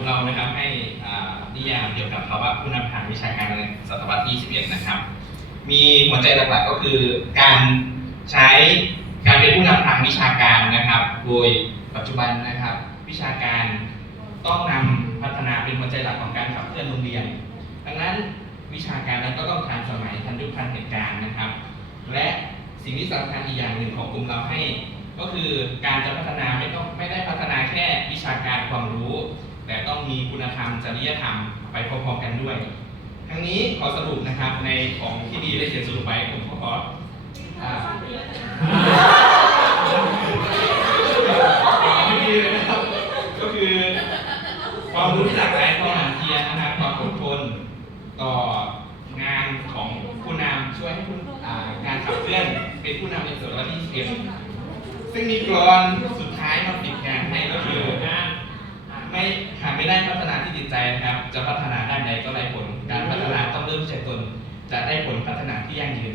กเรานะครับให้นิยามเกี่ยวกับภาวะผู้นำทางวิชาการในศตวรรษที่ 21 นะครับ มีหัวใจหลักๆก็คือการใช้การเป็นผู้นำทางวิชาการนะครับ โดยปัจจุบันนะครับ วิชาการต้องนำพัฒนาเป็นหัวใจหลักของการขับเคลื่อนโรงเรียน ดังนั้นวิชาการนั้นก็ต้องทันสมัยทันยุคทันเหตุการณ์นะครับ และสิ่งที่สำคัญอีกอย่างหนึ่งของกลุ่มเราให้ ก็คือการจะพัฒนา มีคุณธรรมจริยธรรมไปพร้อมๆกันด้วย ทั้งนี้ขอสรุปนะครับในของที่ดีได้เขียนสรุปไว้ผมขออ่าไม่ดีเลยนะครับ ก็คือความรู้ที่หลากหลายต่อหนเทียนนะครับความอดทนต่องานของผู้นำช่วยให้ผู้อ่าการขับเคลื่อนเป็นผู้นำในส่วนที่เอ็มซึ่งมีกรอนสุดท้ายมาปิดงานให้ก็คือไม่หากไม่ได้พัฒนาที่จิ ตใจนะครับ จะพัฒนาด้านใดก็ไร้ผล การพัฒนาต้องเริ่มจากตน จะได้ผลพัฒนาที่ยั่งยืน